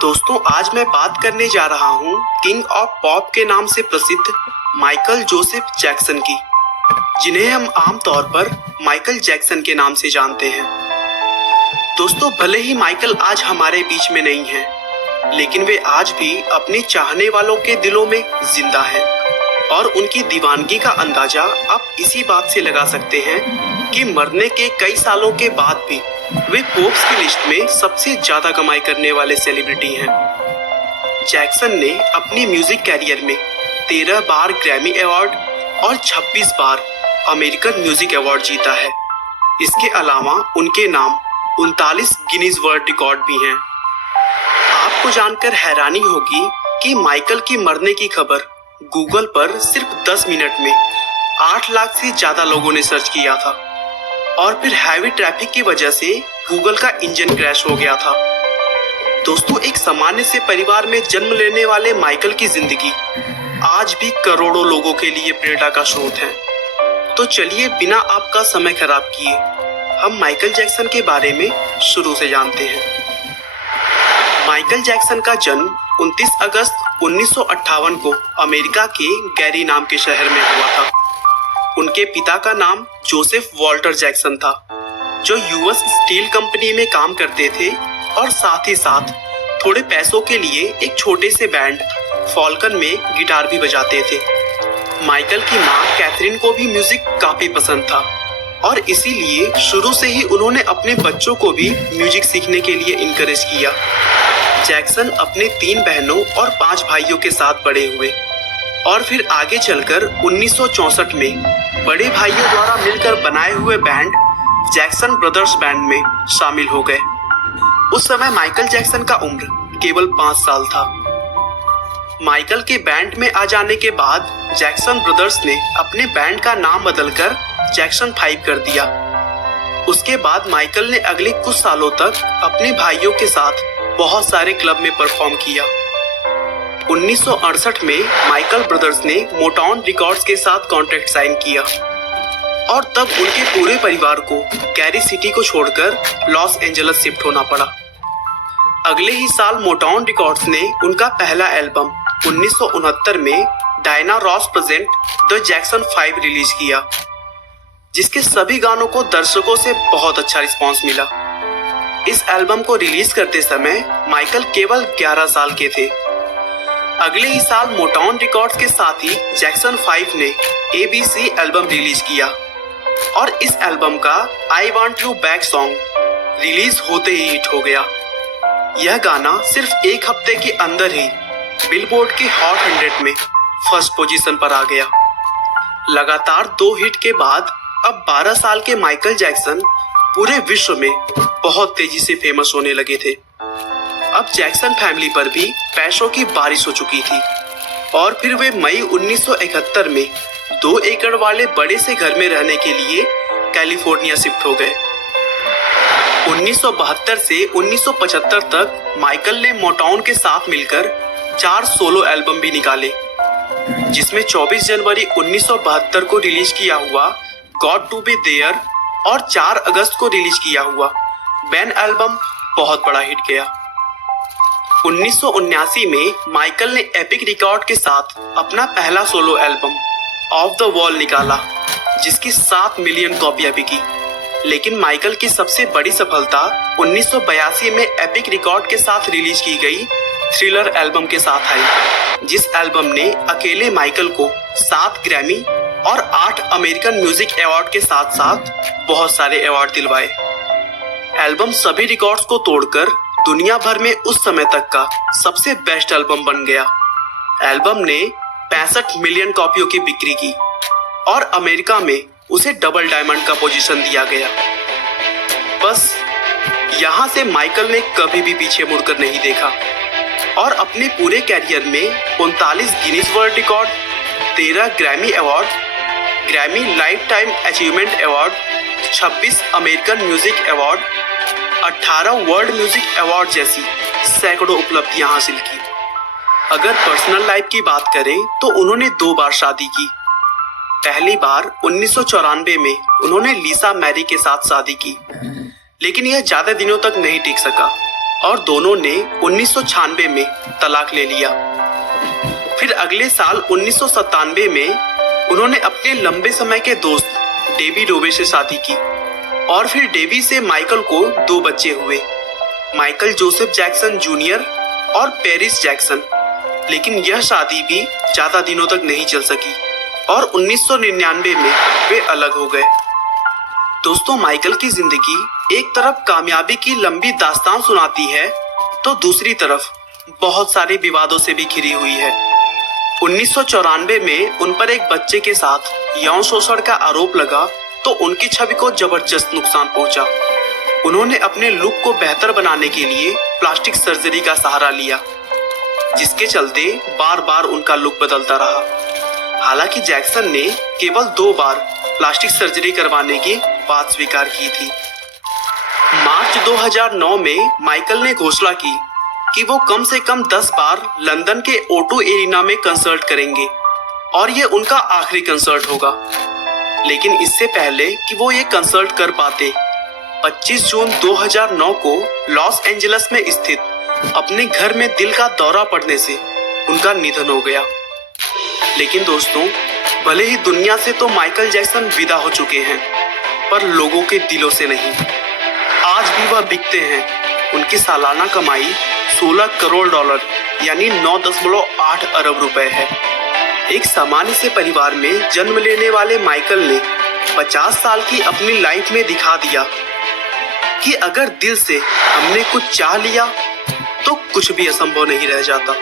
दोस्तों, आज मैं बात करने जा रहा हूँ किंग ऑफ पॉप के नाम से प्रसिद्ध माइकल जोसेफ जैक्सन की, जिन्हें हम आमतौर पर माइकल जैक्सन के नाम से जानते हैं। दोस्तों, भले ही माइकल आज हमारे बीच में नहीं हैं, लेकिन वे आज भी अपने चाहने वालों के दिलों में जिंदा हैं और उनकी दीवानगी का अंदाजा आप इसी बात से लगा सकते हैं कि मरने के कई सालों के बाद भी वे फोर्ब्स की लिस्ट में सबसे ज्यादा कमाई करने वाले सेलिब्रिटी हैं। जैक्सन ने अपनी म्यूजिक कैरियर में 13 बार ग्रैमी अवार्ड और 26 बार अमेरिकन म्यूजिक अवार्ड जीता है। इसके अलावा उनके नाम 39 गिनीज वर्ल्ड रिकॉर्ड भी हैं। आपको जानकर हैरानी होगी कि माइकल की मरने की खबर गूगल पर सिर्फ 10 मिनट में 8 लाख से ज्यादा लोगों ने सर्च किया था और फिर हैवी ट्रैफिक की वजह से गूगल का इंजन क्रैश हो गया था। दोस्तों, एक सामान्य से परिवार में जन्म लेने वाले माइकल की जिंदगी आज भी करोड़ों लोगों के लिए प्रेरणा का स्रोत है। तो चलिए बिना आपका समय खराब किए हम माइकल जैक्सन के बारे में शुरू से जानते हैं। माइकल जैक्सन का जन्म 29 अगस्त 1958 को अमेरिका के गैरी नाम के शहर में हुआ था। उनके पिता का नाम जोसेफ वॉल्टर जैक्सन था, जो यूएस स्टील कंपनी में काम करते थे और साथ ही साथ थोड़े पैसों के लिए एक छोटे से बैंड फॉल्कन में गिटार भी बजाते थे। माइकल की मां कैथरीन को भी म्यूजिक काफी पसंद था और इसीलिए शुरू से ही उन्होंने अपने बच्चों को भी म्यूजिक सीखने के लिए इनकरेज किया। जैक्सन अपने 3 बहनों और 5 भाइयों के साथ बड़े हुए और फिर आगे चलकर 1964 में बड़े भाइयों द्वारा मिलकर बनाए हुए बैंड जैक्सन ब्रदर्स बैंड में शामिल हो गए। उस समय माइकल जैक्सन का उम्र केवल 5 साल था। माइकल के बैंड में आ जाने के बाद जैक्सन ब्रदर्स ने अपने बैंड का नाम बदलकर जैक्सन 5 कर दिया। उसके बाद माइकल ने अगले कुछ सालों तक अपने भाइयों के साथ बहुत सारे क्लब में परफॉर्म किया। 1968 में माइकल ब्रदर्स ने मोटाउन रिकॉर्ड्स के साथ कॉन्ट्रैक्ट साइन किया और तब उनके पूरे परिवार को कैरी सिटी को छोड़कर लॉस एंजल्स शिफ्ट होना पड़ा। अगले ही साल मोटाउन रिकॉर्ड्स ने उनका पहला एल्बम 1969 में Diana Ross present the Jackson 5 release किया, जिसके सभी गानों को दर्शकों से बहुत अच्छा रिस्पांस मिला। इस एल्बम को रिलीज करते समय माइकल केवल 11 साल के थे। अगले ही साल मोटाउन रिकॉर्ड्स के साथ ही जैक्सन 5 ने ABC एल्बम रिलीज किया और इस एल्बम का I want you back song release होते ही हिट हो गया। यह गाना सिर्फ एक हफ्ते के अंदर ही बिलबोर्ड के हॉट 100 में फर्स्ट पोजीशन पर आ गया। लगातार 2 हिट के बाद अब 12 साल के माइकल जैक्सन पूरे विश्व में बहुत तेजी से फेमस होने लगे थे। अब जैक्सन फैमिली पर भी पैसों की बारिश हो चुकी थी और फिर वे मई 1971 में 2 एकड़ वाले बड़े से घर में रहने के लिए कैलिफोर्निया शिफ्ट हो गए। 1972 से 1975 तक माइकल ने मोटाउन के साथ मिलकर 4 सोलो एल्बम भी निकाले, जिसमें 24 जनवरी 1972 को रिलीज किया हुआ गॉड टू बी देयर और 4 अगस्त को रिलीज किया हुआ बैन एल्बम बहुत बड़ा हिट गया। 1979 में माइकल ने एपिक रिकॉर्ड के साथ अपना पहला solo album of the wall निकाला, जिसकी 7 मिलियन कॉपियां बिकी। लेकिन माइकल की सबसे बड़ी सफलता 1982 में एपिक रिकॉर्ड के साथ रिलीज की गई थ्रिलर एल्बम के साथ आई, जिस एल्बम ने अकेले माइकल को 7 ग्रैमी और 8 अमेरिकन म्यूजिक अवार्ड के साथ साथ बहुत सारे अवार्ड दिलवाए। एल्बम सभी रिकॉर्ड्स को तोड़कर दुनिया भर में उस समय तक का सबसे बेस्ट एल्बम बन गया। एल्बम ने 65 मिलियन कॉपियों की बिक्री की और अमेरिका में उसे डबल डायमंड का पोजीशन दिया गया। बस यहाँ से माइकल ने कभी भी पीछे मुड़कर नहीं देखा और अपने पूरे कैरियर में 39 Guinness world record, 13 Grammy award, Grammy life time achievement award, 26 American music award, 18 world music award जैसी सैकड़ों उपलब्धियां हासिल की। अगर पर्सनल लाइफ की बात करें तो उन्होंने 2 बार शादी की। पहली बार 1994 में उन्होंने लिसा मैरी के साथ शादी की, लेकिन यह ज्यादा दिनों तक नहीं टिक सका और दोनों ने 1996 में तलाक ले लिया। फिर अगले साल 1997 में उन्होंने अपने लंबे समय के दोस्त डेवी डोवे से शादी की और फिर डेवी से माइकल को 2 बच्चे हुए, माइकल जोसेफ जैक्सन जूनियर और पेरिस जैक्सन। लेकिन यह शादी भी ज्यादा दिनों तक नहीं चल सकी और 1999 में वे अलग हो गए। दोस्तों, माइकल की जिंदगी एक तरफ कामयाबी की लंबी दास्तान सुनाती है तो दूसरी तरफ बहुत सारे विवादों से भी घिरी हुई है। 1994 में उन पर एक बच्चे के साथ यौन शोषण का आरोप लगा तो उनकी छवि को जबरदस्त नुकसान पहुंचा। उन्होंने अपने लुक को बेहतर बनाने के लिए प्लास्टिक सर्जरी का सहारा लिया, जिसके चलते बार बार उनका लुक बदलता रहा। हालांकि जैक्सन ने केवल 2 बार प्लास्टिक सर्जरी करवाने की बात स्वीकार की थी। मार्च 2009 में माइकल ने घोषणा की कि वो कम से कम 10 बार लंदन के O2 एरिना में कंसर्ट करेंगे और ये उनका आखिरी कंसर्ट होगा। लेकिन इससे पहले कि वो ये कंसर्ट कर पाते, 25 जून 2009 को लॉस एंजलिस में स्थित अपने घर में दिल का दौरा पड़ने से उनका निधन हो गया। लेकिन दोस्तों, भले ही दुनिया से तो माइकल जैक्सन विदा हो चुके हैं, पर लोगों के दिलों से नहीं। आज भी वह बिकते हैं। उनकी सालाना कमाई $16 करोड़ यानी 9.8 अरब रुपए है। एक सामान्य से परिवार में जन्म लेने वाले माइकल ने 50 साल की अपनी लाइफ में दिखा दिया कि अगर दिल से हमने कुछ चाह लिया तो कुछ भी असंभव नहीं रह जाता।